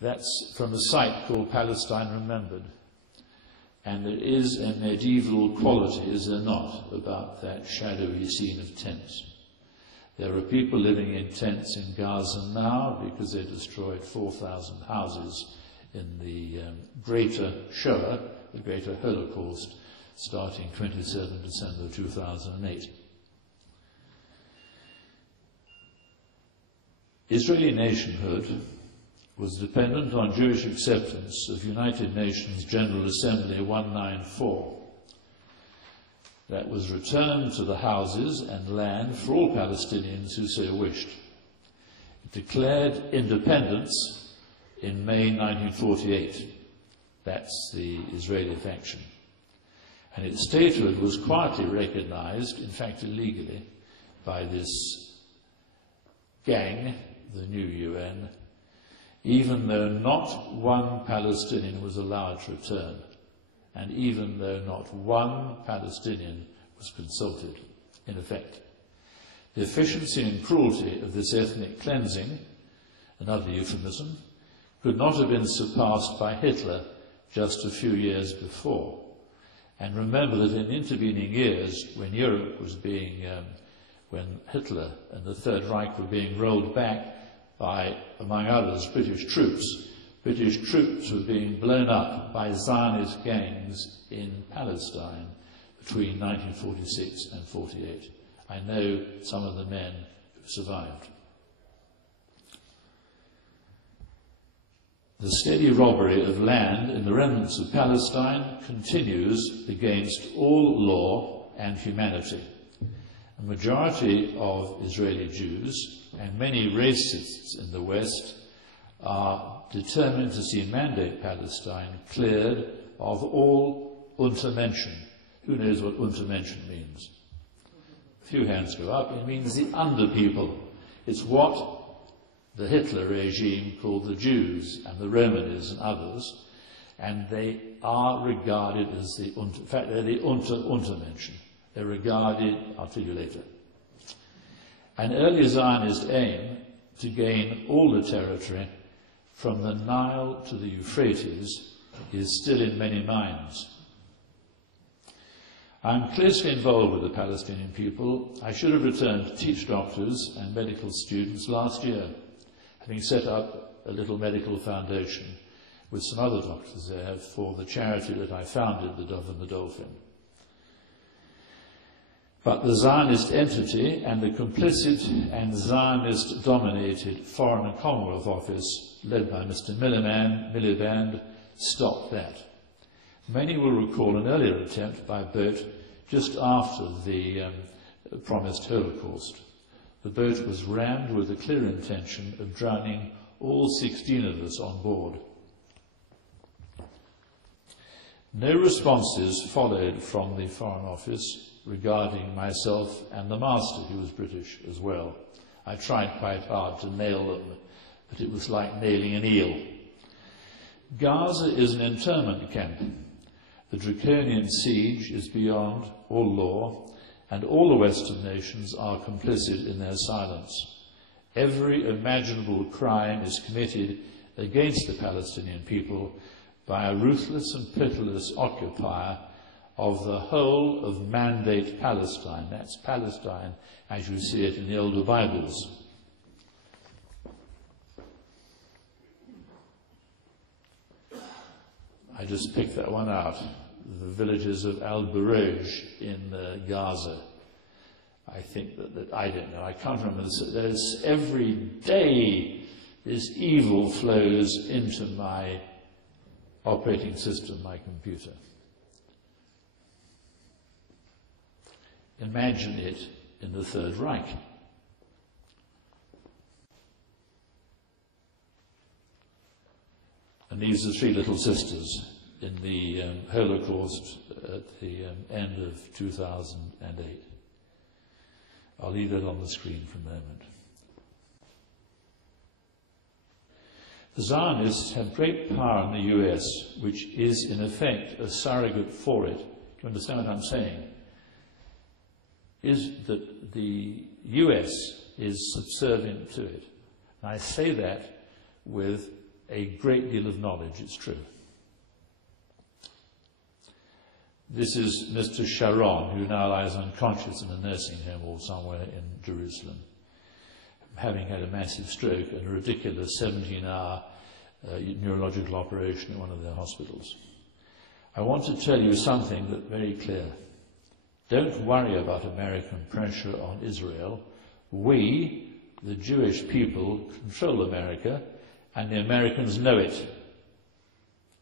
That's from a site called Palestine Remembered. And there is a medieval quality, is there not, about that shadowy scene of tents. There are people living in tents in Gaza now because they destroyed 4,000 houses in the Greater Shoah, the Greater Holocaust, starting 27 December 2008. Israeli nationhood was dependent on Jewish acceptance of United Nations General Assembly 194. That was returned to the houses and land for all Palestinians who so wished. It declared independence in May 1948. That's the Israeli faction. And its statehood was quietly recognized, in fact illegally, by this gang, the new UN, even though not one Palestinian was allowed to return, and even though not one Palestinian was consulted, in effect. The efficiency and cruelty of this ethnic cleansing, another euphemism, could not have been surpassed by Hitler just a few years before. And remember that in intervening years, when Europe was being, when Hitler and the Third Reich were being rolled back by, among others, British troops were being blown up by Zionist gangs in Palestine between 1946 and 48. I know some of the men who survived. The steady robbery of land in the remnants of Palestine continues against all law and humanity. A majority of Israeli Jews and many racists in the West are determined to see Mandate Palestine cleared of all Untermenschen. Who knows what Untermenschen means? A few hands go up. It means the underpeople. It's what the Hitler regime called the Jews and the Romanis and others, and they are regarded as in fact, they're the Untermenschen. They're regarded, I'll tell you later. An early Zionist aim to gain all the territory from the Nile to the Euphrates is still in many minds. I'm closely involved with the Palestinian people. I should have returned to teach doctors and medical students last year, having set up a little medical foundation with some other doctors there for the charity that I founded, the Dove and the Dolphin. But the Zionist entity and the complicit and Zionist-dominated Foreign and Commonwealth Office, led by Mr. Miliband, stopped that. Many will recall an earlier attempt by boat just after the promised Holocaust. The boat was rammed with the clear intention of drowning all 16 of us on board. No responses followed from the Foreign Office regarding myself and the Master, who was British as well. I tried quite hard to nail them, but it was like nailing an eel. Gaza is an internment camp. The draconian siege is beyond all law, and all the Western nations are complicit in their silence. Every imaginable crime is committed against the Palestinian people by a ruthless and pitiless occupier of the whole of Mandate Palestine. That's Palestine as you see it in the older Bibles. I just picked that one out. The villages of Al-Buruj in Gaza. I think that I don't know, I can't remember. There's every day this evil flows into my operating system, my computer. Imagine it in the Third Reich. And these are three little sisters in the Holocaust at the end of 2008. I'll leave that on the screen for a moment. The Zionists have great power in the US, which is in effect a surrogate for it. Do you understand what I'm saying? Is that the US is subservient to it. And I say that with a great deal of knowledge, it's true. This is Mr. Sharon, who now lies unconscious in a nursing home or somewhere in Jerusalem, having had a massive stroke and a ridiculous 17-hour neurological operation at one of their hospitals. I want to tell you something that's very clear. Don't worry about American pressure on Israel. We, the Jewish people, control America, and the Americans know it.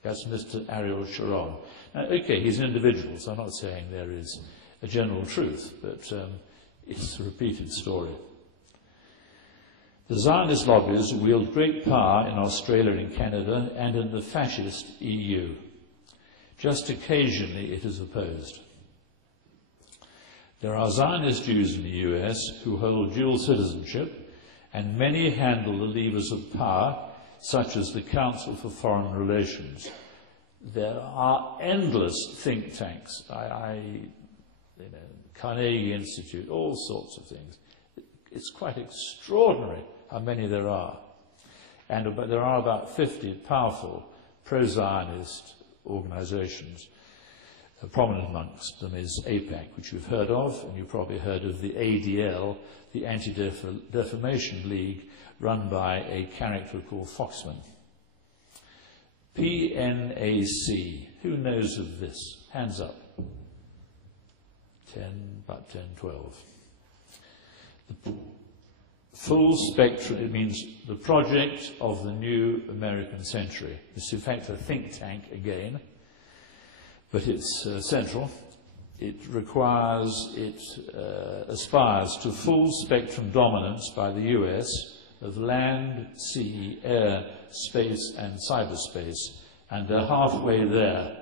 That's Mr. Ariel Sharon. Now, okay, he's an individual, so I'm not saying there is a general truth, but it's a repeated story. The Zionist lobbies wield great power in Australia and Canada and in the fascist EU. Just occasionally it is opposed. There are Zionist Jews in the US who hold dual citizenship, and many handle the levers of power, such as the Council for Foreign Relations. There are endless think tanks, Carnegie Institute, all sorts of things. It's quite extraordinary how many there are. But there are about 50 powerful pro-Zionist organizations. Prominent amongst them is AIPAC, which you've heard of, and you've probably heard of the ADL, the Anti-Defamation League, run by a character called Foxman. PNAC, who knows of this? Hands up. About 10, 12. The full spectrum, it means the project of the new American century. It's in fact a think tank again, but it's central. It aspires to full spectrum dominance by the US of land, sea, air, space and cyberspace, and they're halfway there.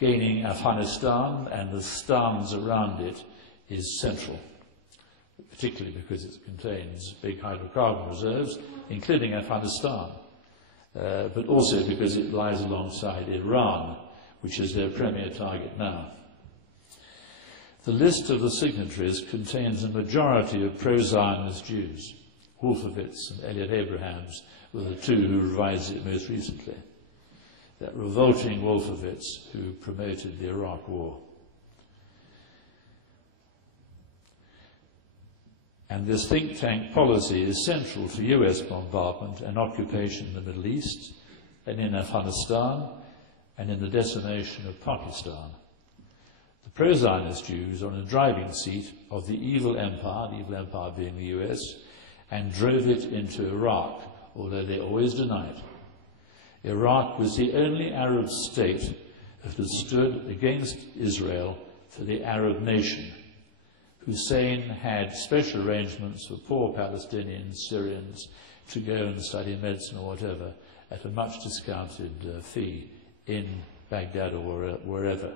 Gaining Afghanistan and the stans around it is central, particularly because it contains big hydrocarbon reserves, including Afghanistan, but also because it lies alongside Iran, which is their premier target now. The list of the signatories contains a majority of pro-Zionist Jews. Wolfowitz and Elliot Abrahams were the two who revised it most recently. That revolting Wolfowitz who promoted the Iraq War. And this think tank policy is central to US bombardment and occupation in the Middle East, and in Afghanistan, and in the decimation of Pakistan. The pro-Zionist Jews are in the driving seat of the evil empire being the US, and drove it into Iraq, although they always deny it. Iraq was the only Arab state that had stood against Israel for the Arab nation. Hussein had special arrangements for poor Palestinians, Syrians, to go and study medicine or whatever at a much discounted fee in Baghdad or wherever.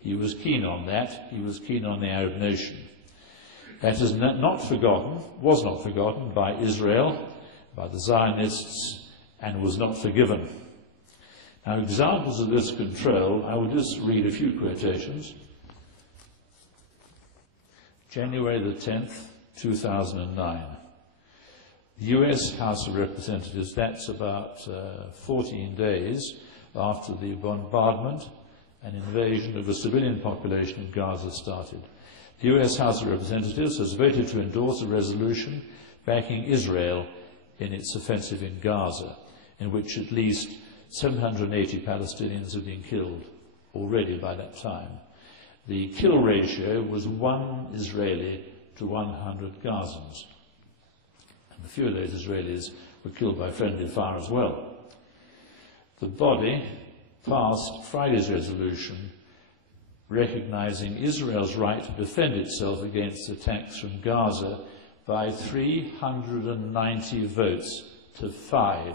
He was keen on that. He was keen on the Arab nation. That is was not forgotten by Israel, by the Zionists, and was not forgiven. Now, examples of this control, I will just read a few quotations. January the 10th, 2009. The US House of Representatives, that's about 14 days after the bombardment and invasion of the civilian population in Gaza started. The US House of Representatives has voted to endorse a resolution backing Israel in its offensive in Gaza, in which at least 780 Palestinians have been killed already by that time. The kill ratio was 1 Israeli to 100 Gazans. And a few of those Israelis were killed by friendly fire as well. The body passed Friday's resolution recognizing Israel's right to defend itself against attacks from Gaza by 390 votes to 5.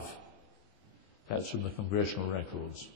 That's from the congressional records.